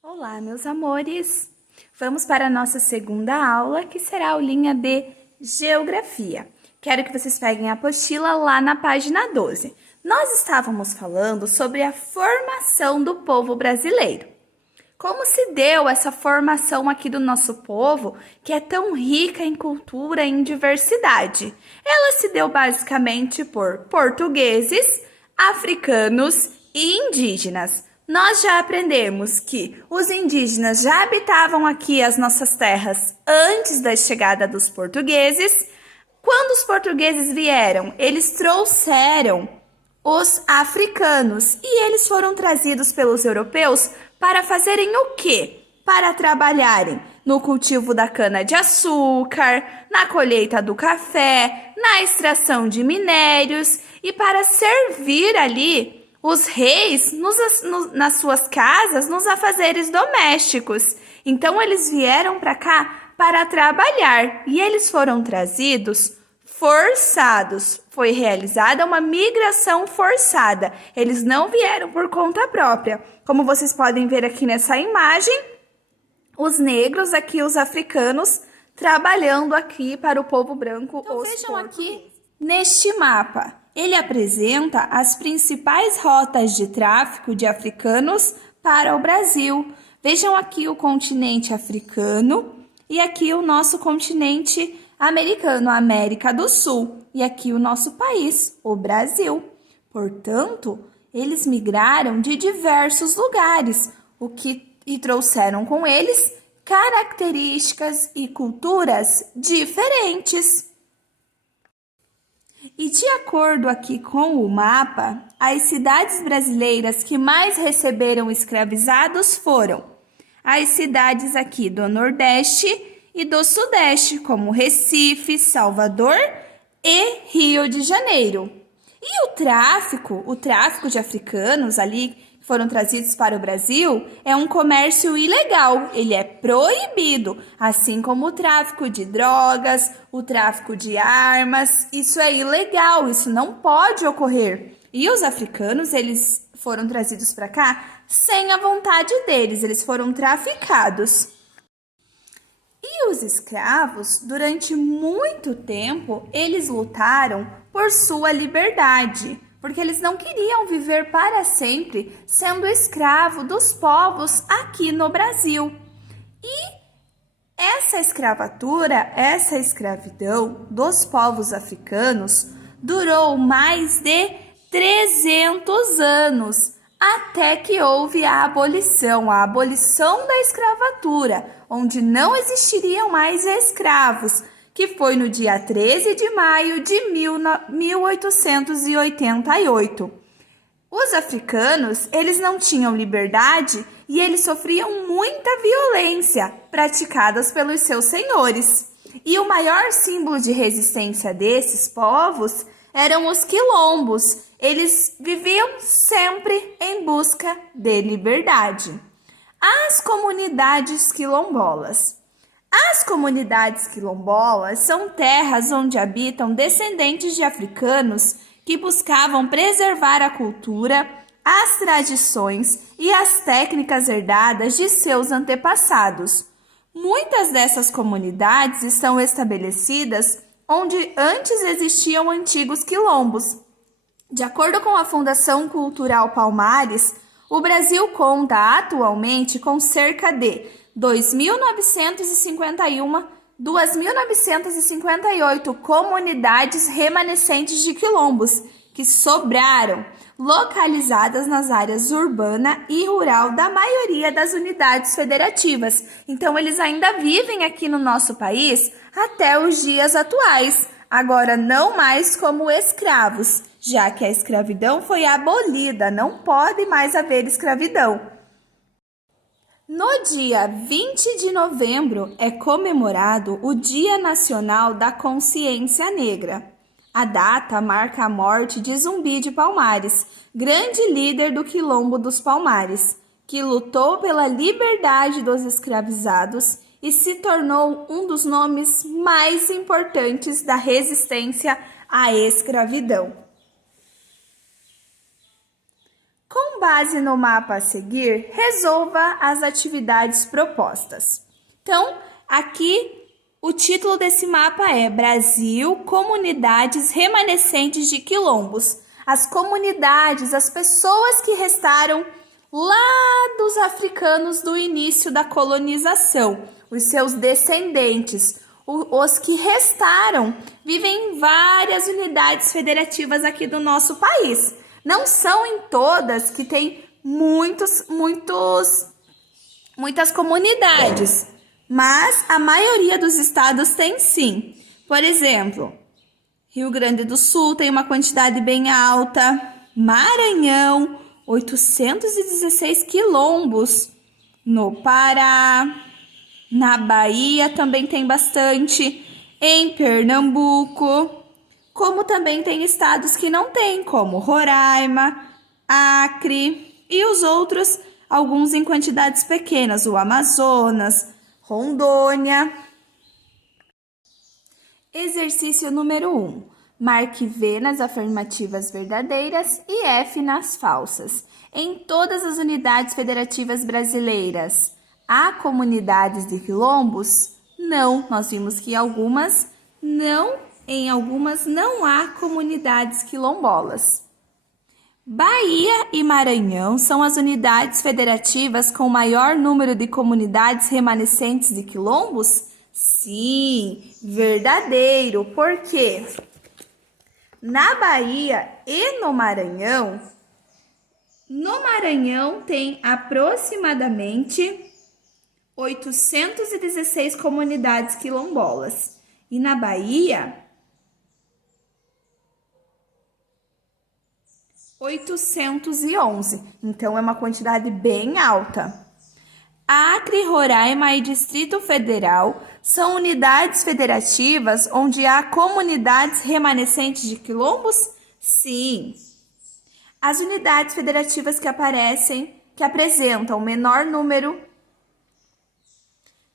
Olá, meus amores! Vamos para a nossa segunda aula, que será a aulinha de Geografia. Quero que vocês peguem a apostila lá na página 12. Nós estávamos falando sobre a formação do povo brasileiro. Como se deu essa formação aqui do nosso povo, que é tão rica em cultura e em diversidade? Ela se deu basicamente por portugueses, africanos e indígenas. Nós já aprendemos que os indígenas já habitavam aqui as nossas terras antes da chegada dos portugueses. Quando os portugueses vieram, eles trouxeram os africanos e eles foram trazidos pelos europeus para fazerem o quê? Para trabalharem no cultivo da cana-de-açúcar, na colheita do café, na extração de minérios e para servir ali os reis nas suas casas, nos afazeres domésticos. Então, eles vieram para cá para trabalhar e eles foram trazidos forçados. Foi realizada uma migração forçada. Eles não vieram por conta própria. Como vocês podem ver aqui nessa imagem, os negros aqui, os africanos, trabalhando aqui para o povo branco. Então, vejam aqui neste mapa. Ele apresenta as principais rotas de tráfico de africanos para o Brasil. Vejam aqui o continente africano e aqui o nosso continente americano, a América do Sul. E aqui o nosso país, o Brasil. Portanto, eles migraram de diversos lugares, e trouxeram com eles características e culturas diferentes. E de acordo aqui com o mapa, as cidades brasileiras que mais receberam escravizados foram as cidades aqui do Nordeste e do Sudeste, como Recife, Salvador e Rio de Janeiro. E o tráfico de africanos ali que foram trazidos para o Brasil é um comércio ilegal, ele é proibido, assim como o tráfico de drogas, o tráfico de armas, isso é ilegal, isso não pode ocorrer. E os africanos, eles foram trazidos para cá sem a vontade deles, eles foram traficados. E os escravos, durante muito tempo, eles lutaram por sua liberdade, porque eles não queriam viver para sempre sendo escravo dos povos aqui no Brasil. E essa escravidão dos povos africanos durou mais de 300 anos, até que houve a abolição da escravatura, onde não existiriam mais escravos, que foi no dia 13 de maio de 1888. Os africanos, eles não tinham liberdade e eles sofriam muita violência praticadas pelos seus senhores. E o maior símbolo de resistência desses povos eram os quilombos. Eles viviam sempre em busca de liberdade. As comunidades quilombolas. As comunidades quilombolas são terras onde habitam descendentes de africanos que buscavam preservar a cultura, as tradições e as técnicas herdadas de seus antepassados. Muitas dessas comunidades estão estabelecidas onde antes existiam antigos quilombos. De acordo com a Fundação Cultural Palmares, o Brasil conta atualmente com cerca de 2.958 comunidades remanescentes de quilombos que sobraram, localizadas nas áreas urbana e rural da maioria das unidades federativas. Então, eles ainda vivem aqui no nosso país até os dias atuais, agora não mais como escravos, já que a escravidão foi abolida, não pode mais haver escravidão. No dia 20 de novembro é comemorado o Dia Nacional da Consciência Negra. A data marca a morte de Zumbi de Palmares, grande líder do Quilombo dos Palmares, que lutou pela liberdade dos escravizados e se tornou um dos nomes mais importantes da resistência à escravidão. Com Com base no mapa a seguir, resolva as atividades propostas. Então, aqui o título desse mapa é Brasil, Comunidades Remanescentes de Quilombos. As comunidades, as pessoas que restaram lá dos africanos do início da colonização, os seus descendentes, os que restaram, vivem em várias unidades federativas aqui do nosso país. Não são em todas que tem muitas comunidades, mas a maioria dos estados tem sim. Por exemplo, Rio Grande do Sul tem uma quantidade bem alta, Maranhão, 816 quilombos, no Pará, na Bahia também tem bastante, em Pernambuco, como também tem estados que não tem, como Roraima, Acre e os outros, alguns em quantidades pequenas, o Amazonas, Rondônia. Exercício número 1. Marque V nas afirmativas verdadeiras e F nas falsas. Em todas as unidades federativas brasileiras, há comunidades de quilombos? Não, nós vimos que em algumas não há comunidades quilombolas. Bahia e Maranhão são as unidades federativas com maior número de comunidades remanescentes de quilombos? Sim, verdadeiro. Por quê? Na Bahia e no Maranhão tem aproximadamente 816 comunidades quilombolas. E na Bahia, 811. Então, é uma quantidade bem alta. Acre, Roraima e Distrito Federal são unidades federativas onde há comunidades remanescentes de quilombos? Sim. As unidades federativas que apresentam menor número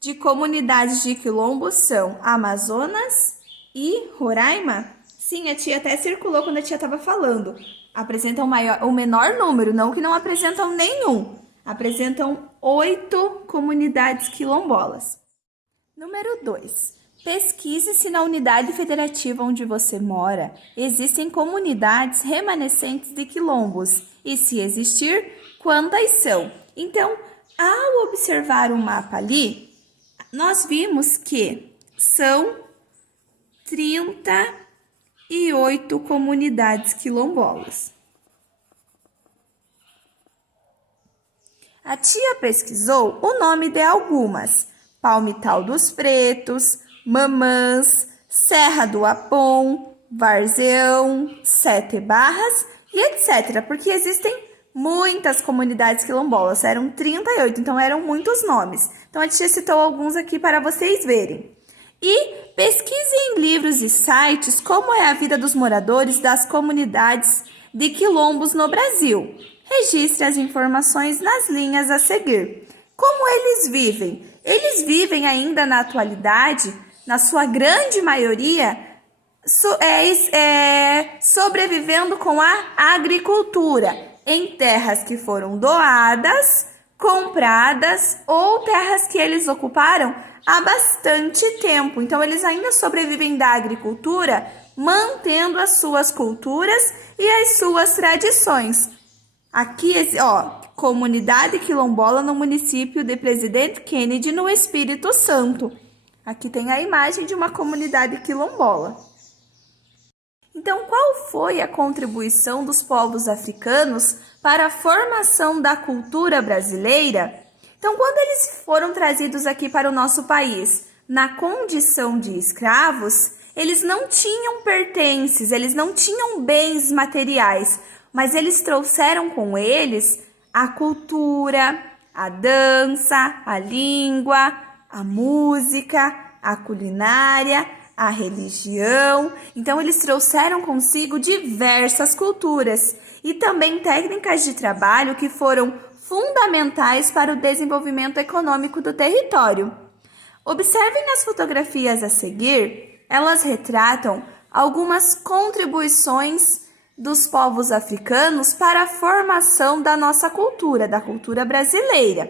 de comunidades de quilombos são Amazonas e Roraima? Sim, a tia até circulou quando a tia estava falando. Apresentam o menor número, não que não apresentam nenhum. Apresentam 8 comunidades quilombolas. Número 2. Pesquise se na unidade federativa onde você mora existem comunidades remanescentes de quilombos e, se existir, quantas são. Então, ao observar o mapa ali, nós vimos que são 38 comunidades quilombolas. A tia pesquisou o nome de algumas: Palmital dos Pretos, Mamãs, Serra do Apom, Varzeão, Sete Barras e etc. Porque existem muitas comunidades quilombolas, eram 38, então eram muitos nomes. Então a tia citou alguns aqui para vocês verem. E pesquise em livros e sites como é a vida dos moradores das comunidades de quilombos no Brasil. Registre as informações nas linhas a seguir. Como eles vivem? Eles vivem ainda na atualidade, na sua grande maioria, sobrevivendo com a agricultura, em terras que foram doadas, compradas ou terras que eles ocuparam há bastante tempo. Então, eles ainda sobrevivem da agricultura, mantendo as suas culturas e as suas tradições. Aqui, comunidade quilombola no município de Presidente Kennedy, no Espírito Santo. Aqui tem a imagem de uma comunidade quilombola. Então, qual foi a contribuição dos povos africanos para a formação da cultura brasileira? Então, quando eles foram trazidos aqui para o nosso país na condição de escravos, eles não tinham pertences, eles não tinham bens materiais, mas eles trouxeram com eles a cultura, a dança, a língua, a música, a culinária, a religião. Então, eles trouxeram consigo diversas culturas e também técnicas de trabalho que foram fundamentais para o desenvolvimento econômico do território. Observem nas fotografias a seguir, elas retratam algumas contribuições dos povos africanos para a formação da nossa cultura, da cultura brasileira.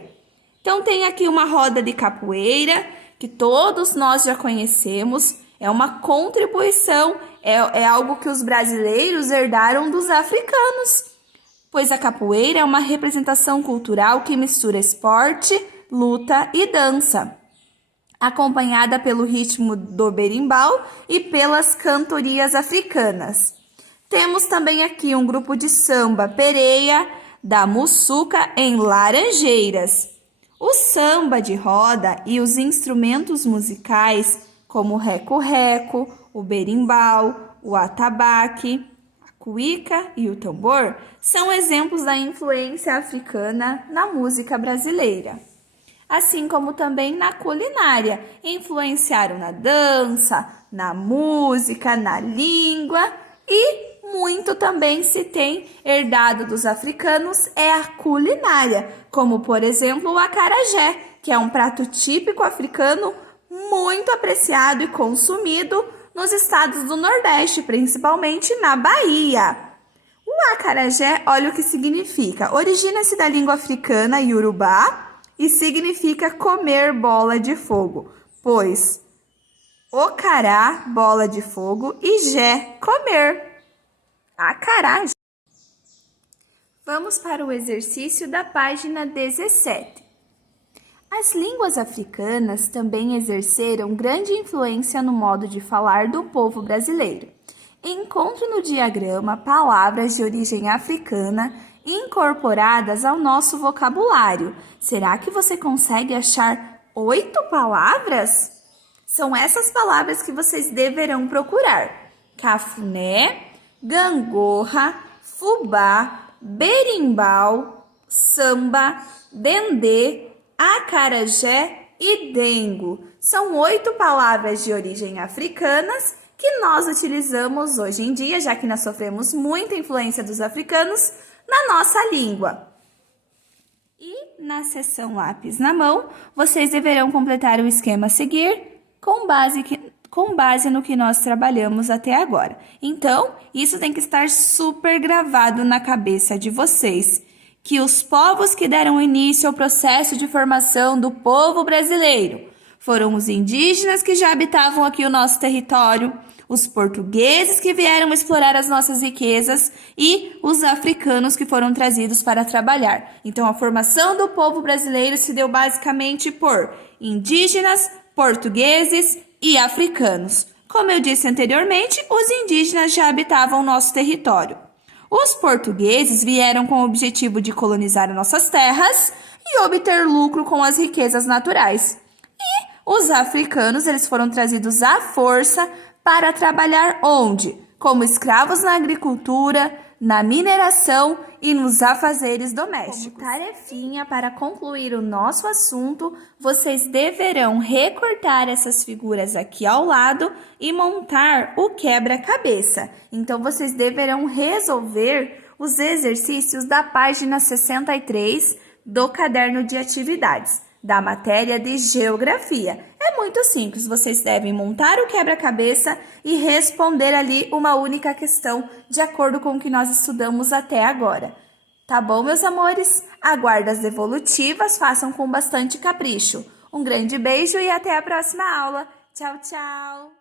Então tem aqui uma roda de capoeira, que todos nós já conhecemos, é uma contribuição, é algo que os brasileiros herdaram dos africanos, pois a capoeira é uma representação cultural que mistura esporte, luta e dança, acompanhada pelo ritmo do berimbau e pelas cantorias africanas. Temos também aqui um grupo de samba pereia da Mussuca em Laranjeiras. O samba de roda e os instrumentos musicais, como o reco-reco, o berimbau, o atabaque, a cuíca e o tambor, são exemplos da influência africana na música brasileira. Assim como também na culinária, influenciaram na dança, na música, na língua e muito também se tem herdado dos africanos é a culinária, como por exemplo o acarajé, que é um prato típico africano muito apreciado e consumido nos estados do Nordeste, principalmente na Bahia. O acarajé, olha o que significa. Origina-se da língua africana iorubá e significa comer bola de fogo, pois ocará, bola de fogo, e jé, comer. Acarajé. Vamos para o exercício da página 17. As línguas africanas também exerceram grande influência no modo de falar do povo brasileiro. Encontre no diagrama palavras de origem africana incorporadas ao nosso vocabulário. Será que você consegue achar 8 palavras? São essas palavras que vocês deverão procurar: cafuné, gangorra, fubá, berimbau, samba, dendê, acarajé e dengo. São 8 palavras de origem africanas que nós utilizamos hoje em dia, já que nós sofremos muita influência dos africanos na nossa língua. E na seção lápis na mão, vocês deverão completar o esquema a seguir com base no que nós trabalhamos até agora. Então, isso tem que estar super gravado na cabeça de vocês, que os povos que deram início ao processo de formação do povo brasileiro foram os indígenas que já habitavam aqui o nosso território, os portugueses que vieram explorar as nossas riquezas e os africanos que foram trazidos para trabalhar. Então, a formação do povo brasileiro se deu basicamente por indígenas, portugueses e africanos. Como eu disse anteriormente, os indígenas já habitavam o nosso território. Os portugueses vieram com o objetivo de colonizar nossas terras e obter lucro com as riquezas naturais. E os africanos, eles foram trazidos à força para trabalhar onde? Como escravos na agricultura, na mineração e nos afazeres domésticos. Como tarefinha para concluir o nosso assunto, vocês deverão recortar essas figuras aqui ao lado e montar o quebra-cabeça. Então, vocês deverão resolver os exercícios da página 63 do caderno de atividades, da matéria de Geografia. É muito simples, vocês devem montar o quebra-cabeça e responder ali uma única questão de acordo com o que nós estudamos até agora. Tá bom, meus amores? Aguardo as devolutivas, façam com bastante capricho. Um grande beijo e até a próxima aula. Tchau, tchau!